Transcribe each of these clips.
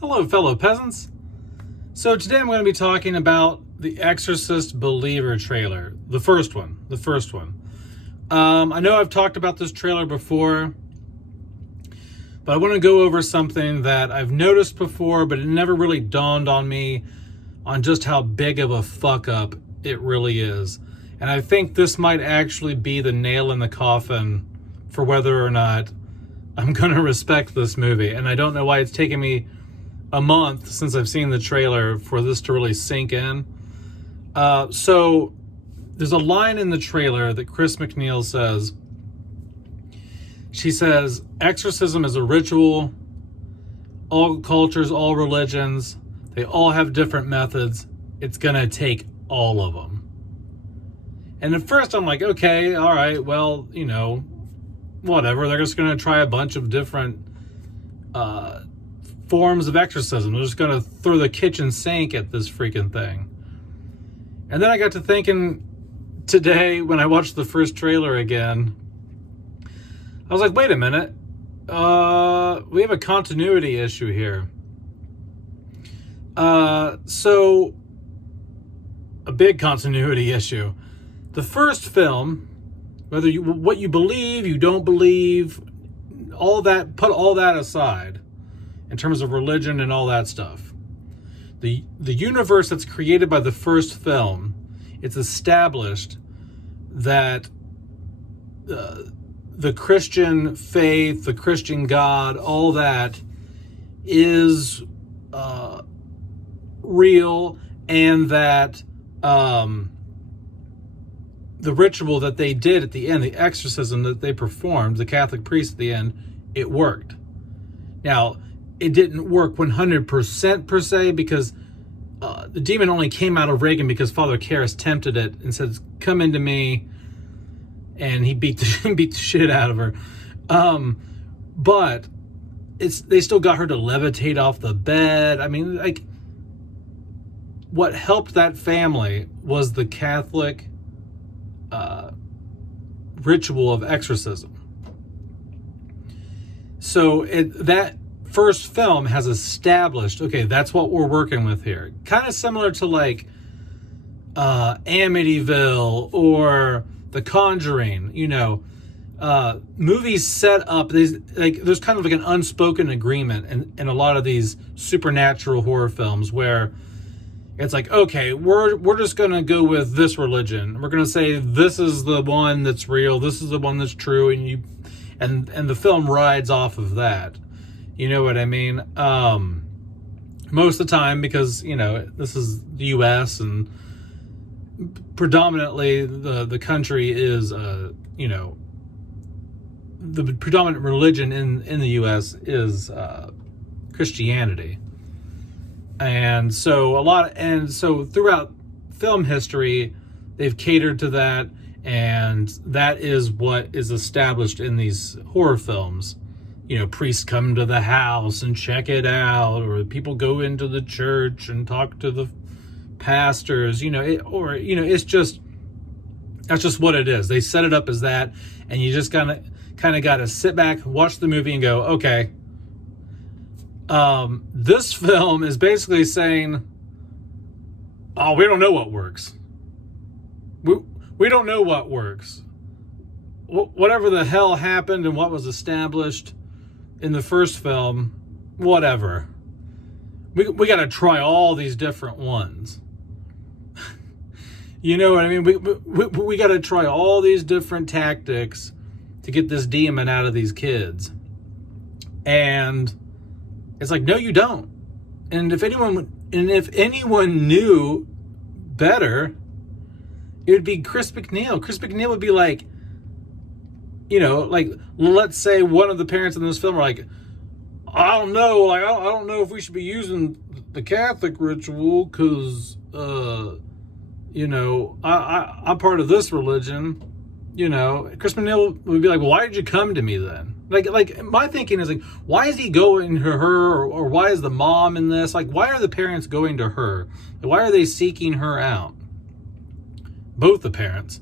Hello, fellow peasants. So today I'm going to be talking about the Exorcist Believer trailer. The first one. I know I've talked about this trailer before, but I want to go over something that I've noticed before, but it never really dawned on me on just how big of a fuck up it really is. And I think this might actually be the nail in the coffin for whether or not I'm going to respect this movie. And I don't know why it's taken me a month since I've seen the trailer for this to really sink in. So there's a line in the trailer that Chris McNeil says. She says, exorcism is a ritual. All cultures, all religions, they all have different methods. It's going to take all of them. And at first I'm like, okay, all right, well, whatever. They're just going to try a bunch of different forms of exorcism. They're just going to throw the kitchen sink at this freaking thing. And then I got to thinking today when I watched the first trailer again, I was like, wait a minute. We have a continuity issue here. So a big continuity issue. The first film, whether what you believe, you don't believe, all that, put all that aside in terms of religion and all that stuff. The universe that's created by the first film, it's established that the Christian faith, the Christian God, all that is real, and that the ritual that they did at the end, the exorcism that they performed, the Catholic priest at the end, it worked. Now, it didn't work 100% per se, because the demon only came out of Reagan because Father Karras tempted it and said, come into me, and he beat the shit out of her. But they still got her to levitate off the bed. I mean, like, what helped that family was the Catholic ritual of exorcism. So that first film has established, okay, that's what we're working with here. Kind of similar to like Amityville or The Conjuring, movies set up, there's kind of like an unspoken agreement in a lot of these supernatural horror films where it's like, okay, we're just going to go with this religion. We're going to say this is the one that's real, this is the one that's true, and the film rides off of that. You know what I mean? Most of the time, because, this is the U.S. and predominantly the country is, the predominant religion in the U.S. is Christianity. And so throughout film history, they've catered to that, and that is what is established in these horror films. Priests come to the house and check it out, or people go into the church and talk to the pastors, it's just, that's just what it is. They set it up as that, and you just kind of got to sit back, watch the movie, and go, okay. This film is basically saying, oh, we don't know what works. We don't know what works. Whatever the hell happened and what was established in the first film, whatever. We got to try all these different ones. You know what I mean? We got to try all these different tactics to get this demon out of these kids. And it's like, no, you don't. And if anyone knew better, it would be Chris McNeil. Chris McNeil would be like, let's say one of the parents in this film are like, I don't know, I don't know if we should be using the Catholic ritual because, I'm part of this religion. Chris McNeil would be like, well, why did you come to me then? Like my thinking is like, why is he going to her, or why is the mom in this? Like, why are the parents going to her? Why are they seeking her out? Both the parents.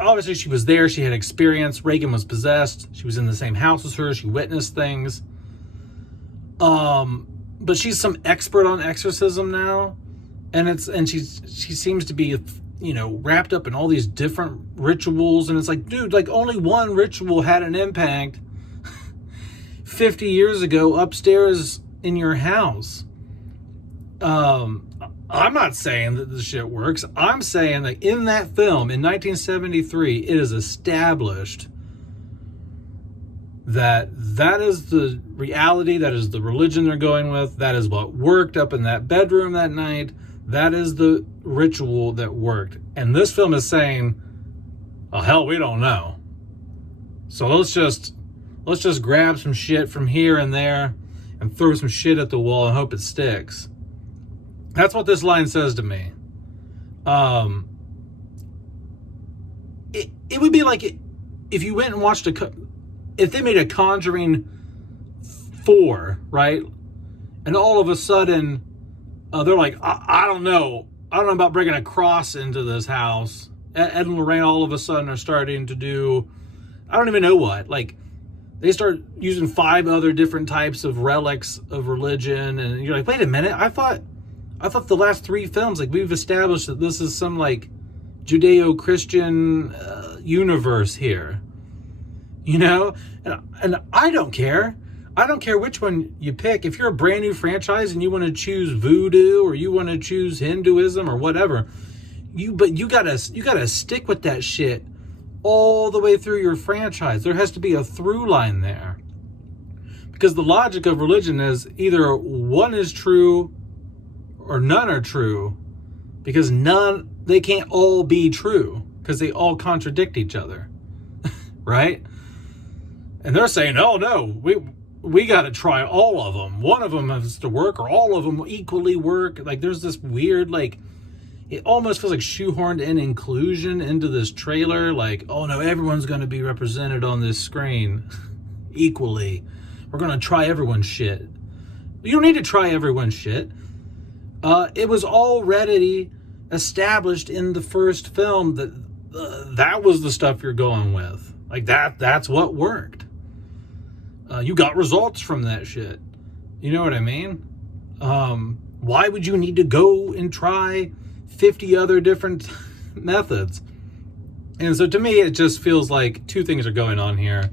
obviously she was there. She had experience. Reagan was possessed. She was in the same house as her. She witnessed things. But she's some expert on exorcism now, and she seems to be, wrapped up in all these different rituals, and it's like, dude, like only one ritual had an impact 50 years ago upstairs in your house. I'm not saying that the shit works. I'm saying that in that film in 1973, it is established that is the reality, that is the religion they're going with, that is what worked up in that bedroom that night, that is the ritual that worked. And this film is saying, oh hell, we don't know. So let's just grab some shit from here and there and throw some shit at the wall and hope it sticks. That's what this line says to me. It would be like if you went and watched if they made a Conjuring 4, right? And all of a sudden, they're like, I don't know about bringing a cross into this house. Ed and Lorraine all of a sudden are starting to do, I don't even know what. Like, they start using 5 other different types of relics of religion. And you're like, wait a minute, I thought the last 3 films, like, we've established that this is some, like, Judeo-Christian universe here. And I don't care. I don't care which one you pick. If you're a brand new franchise and you want to choose voodoo or you want to choose Hinduism or whatever, you gotta stick with that shit all the way through your franchise. There has to be a through line there. Because the logic of religion is either one is true or none are true. Because they can't all be true. Because they all contradict each other. Right? And they're saying, oh no, we got to try all of them. One of them has to work, or all of them equally work. Like, there's this weird, like, it almost feels like shoehorned in inclusion into this trailer. Like, oh no, everyone's going to be represented on this screen equally. We're going to try everyone's shit. You don't need to try everyone's shit. It was already established in the first film that that was the stuff you're going with. Like, that's what worked. You got results from that shit. You know what I mean? Why would you need to go and try 50 other different methods? And so to me, it just feels like 2 things are going on here.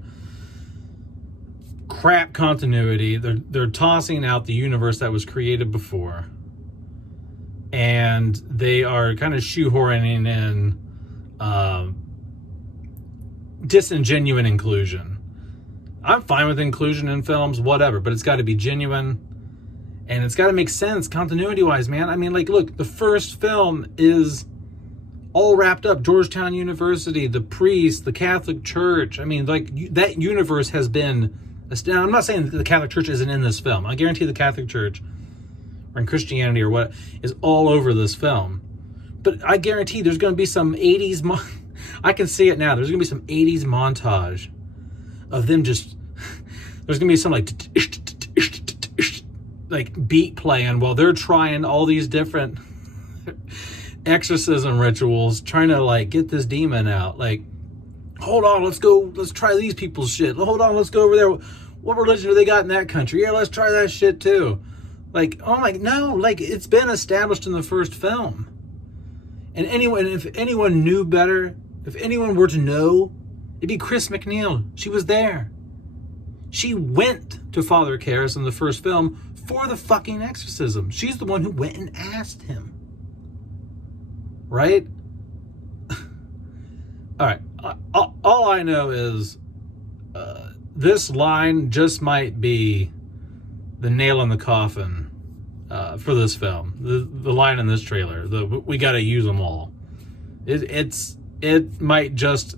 Crap continuity. They're tossing out the universe that was created before. And they are kind of shoehorning in disingenuine inclusion. I'm fine with inclusion in films, whatever, but it's got to be genuine and it's got to make sense continuity-wise, man. I mean, like, look, the first film is all wrapped up. Georgetown University, the priest, the Catholic Church. I mean, like, that universe has been... Now, I'm not saying that the Catholic Church isn't in this film. I guarantee the Catholic Church or in Christianity or what is all over this film. But I guarantee there's going to be some 80s... I can see it now. There's going to be some 80s montage of them just... There's going to be some, like beat playing while they're trying all these different exorcism rituals, trying to, like, get this demon out. Like, hold on, let's try these people's shit. Hold on, let's go over there. What religion do they got in that country? Yeah, let's try that shit too. Like, oh my, no, like, it's been established in the first film. And if anyone knew better, if anyone were to know, it'd be Chris McNeil. She was there. She went to Father Karras in the first film for the fucking exorcism. She's the one who went and asked him. Right? All right. All I know is this line just might be the nail in the coffin for this film. The line in this trailer. We got to use them all. It might just...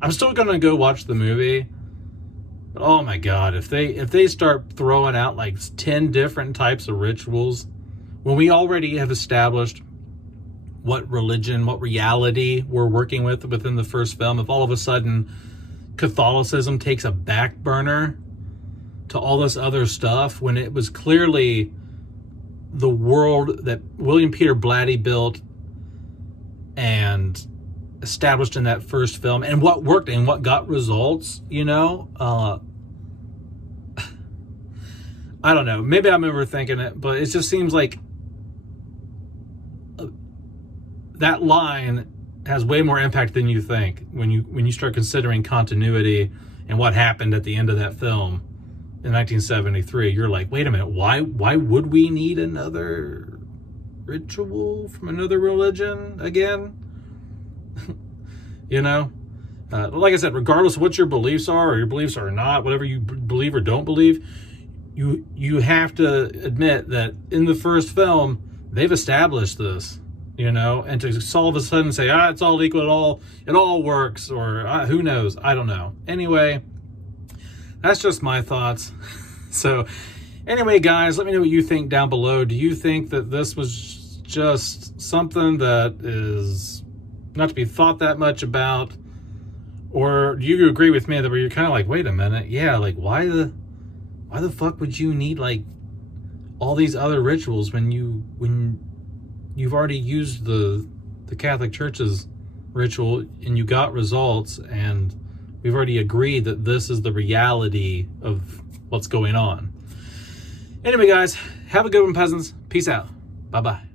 I'm still going to go watch the movie. But oh my God, if they start throwing out like 10 different types of rituals, when we already have established what religion, what reality we're working with within the first film, if all of a sudden Catholicism takes a back burner to all this other stuff, when it was clearly the world that William Peter Blatty built and established in that first film and what worked and what got results, you know. I don't know, maybe I'm overthinking it, but it just seems like that line has way more impact than you think when you start considering continuity and what happened at the end of that film in 1973. You're like, wait a minute, why would we need another ritual from another religion again? You know, like I said, regardless of what your beliefs are, or your beliefs are not, whatever you believe or don't believe, you have to admit that in the first film they've established this, you know, and to all of a sudden say, it's all equal, it all works, or who knows, I don't know. Anyway, that's just my thoughts. So anyway, guys, let me know what you think down below. Do you think that this was just something that is not to be thought that much about, or do you agree with me that where you're kind of like, wait a minute, yeah, like why the fuck would you need like all these other rituals when you've already used the Catholic Church's ritual and you got results, and we've already agreed that this is the reality of what's going on. Anyway, guys, have a good one, peasants. Peace out. Bye-bye.